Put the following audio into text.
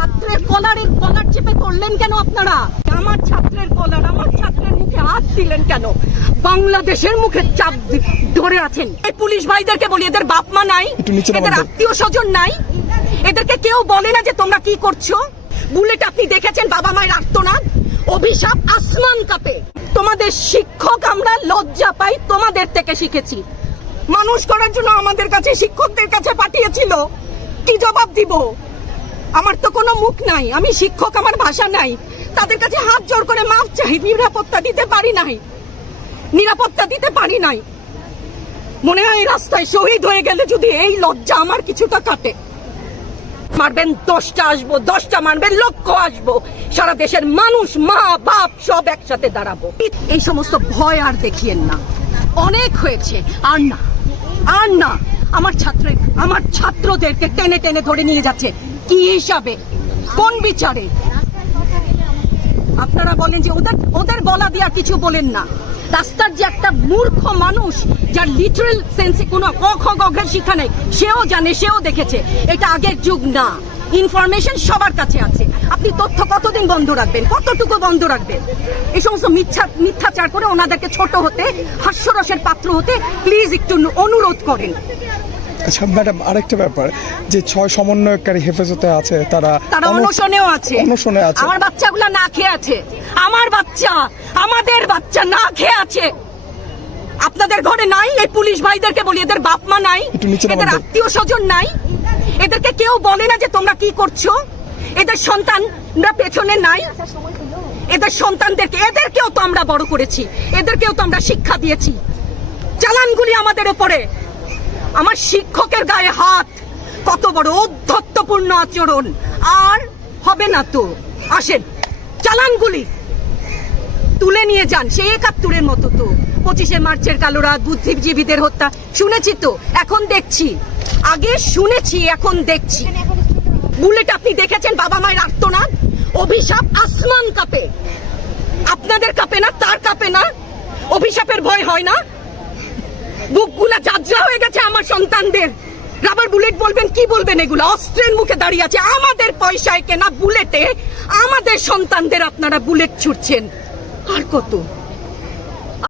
ছাত্রের কলারের কলার চেপে করলেন কেন আপনারা? আমার ছাত্রের কলার আমার ছাত্রের মুখে হাত দিলেন কেন? বাংলাদেশের মুখে চাপ ধরে আছেন। এই পুলিশ ভাইদেরকে বলি এদের বাপ মা নাই এদের আত্মীয় স্বজন নাই। এদেরকে কেউ বলে না যে তোমরা কি করছ। বুলেট আপনি দেখেছেন বাবা মায়ের আর্তনাদ? অভিশাপ আসমান কাপে। তোমাদের শিক্ষক আমরা লজ্জা পাই তোমাদের থেকে শিখেছি। মানুষ করার জন্য আমাদের কাছে শিক্ষকদের কাছে পাঠিয়েছিল। কি জবাব দিব? মুখ নাই, আমি শিক্ষক, আমার ভাষা নাই। তাদের কাছে হাত জোর করে মাপ চাই, নিরাপত্তা দিতে পারি নাই। নিরাপত্তা দিতে পারি নাই। মনে হয় রাস্তায় শহীদ হয়ে গেলে যদি এই লজ্জা আমার কিছুটা কাটে। মারবেন দশটা আসব, দশটা মারবেন, লক্ষ আসব। সারা দেশের মানুষ, মা, বাপ সব একসাথে দাঁড়াবো। এই সমস্ত ভয় আর দেখিয়েন না। অনেক হয়েছে, আর না আর না। আমার ছাত্র আমার ছাত্রদেরকে টেনে টেনে ধরে নিয়ে যাচ্ছে। কি হিসাবে? কোন বিচারে? আপনারা বলেন যে ওদের ওদের গলা দিয়ে কিছু বলেন না। রাস্তার যে একটা মূর্খ মানুষ, যার লিটারাল সেন্সে কোনো ক, খ, গ ঘের শিক্ষা নেই, সেও জানে, সেও দেখেছে। এটা আগের যুগ না। ইনফরমেশন সবার কাছে আছে। আপনি তথ্য কতদিন বন্ধ রাখবেন? কতটুকু বন্ধ রাখবেন? এই সমস্ত মিথ্যা মিথ্যাচার করে ওনাদেরকে ছোট হতে, হাস্যরসের পাত্র হতে প্লিজ একটু অনুরোধ করেন। আচ্ছা ম্যাডাম আরেকটা ব্যাপার যে ছয় সমন্বয়কারী হেফাজতে আছে তারা তারা অনশনেও আছে। অনশনে আছে। আমার বাচ্চাগুলো না খেয়ে আছে। আমার বাচ্চা আমাদের বাচ্চা না খেয়ে আছে। আপনাদের ঘরে নাই এই পুলিশ ভাইদেরকে বলি এদের বাপ মা নাই এদের আত্মীয় স্বজন নাই। এদেরকে কেউ বলে না যে তোমরা কি করছ। এদের সন্তানরা পেছনে নাই। এদের সন্তানদেরকে এদেরকেও তো আমরা বড় করেছি। এদেরকেও তো আমরা শিক্ষা দিয়েছি। চালানগুলি আমাদের উপরে। আমার শিক্ষকের গায়ে হাত। কত বড় অধ্যত্বপূর্ণ আচরণ। আর হবে না তো। আসেন, চালানগুলি তুলে নিয়ে যান। সে একাত্তরের মতো তো। পঁচিশে মার্চের কালো রাত, বুদ্ধিজীবীদের হত্যা। শুনেছি তো, এখন দেখছি। আগে শুনেছি, এখন দেখছি। বুলেট আপনি দেখেছেন, বাবা মায়ের আর্তনাদ? অভিশাপ আসমান কাপে। আপনাদের কাপে না, তার কাপে না? অভিশাপের ভয় হয় না? বুকগুলা যাত্রা হয়ে গেছে আমার সন্তানদের। রাবার বুলেট বলবেন, কি বলবেন এগুলো? অস্ত্রের মুখে দাঁড়িয়ে আছে। আমাদের পয়সায় কেনা বুলেটে আমাদের সন্তানদের আপনারা বুলেট ছুটছেন। আর কত?